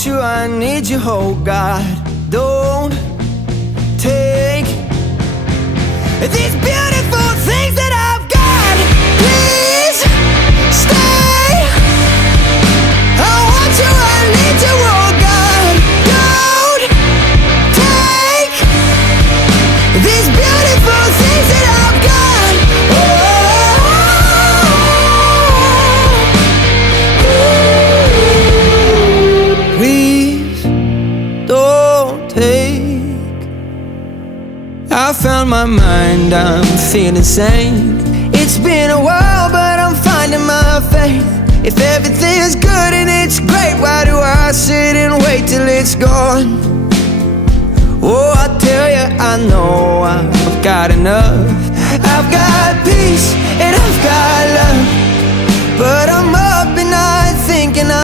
want you, I need you, oh God. Don't take these beautiful things that I've got. Please stay. I want you, I need you, oh God. Don't take these beautiful things that I've got. Please don't take. I found my mind, I'm feeling sane. It's been a while, but I'm finding my faith. If everything's good and it's great, why do I sit and wait till it's gone? Oh, I tell you, I know I've got enough. I've got peace and I've got love, but I'm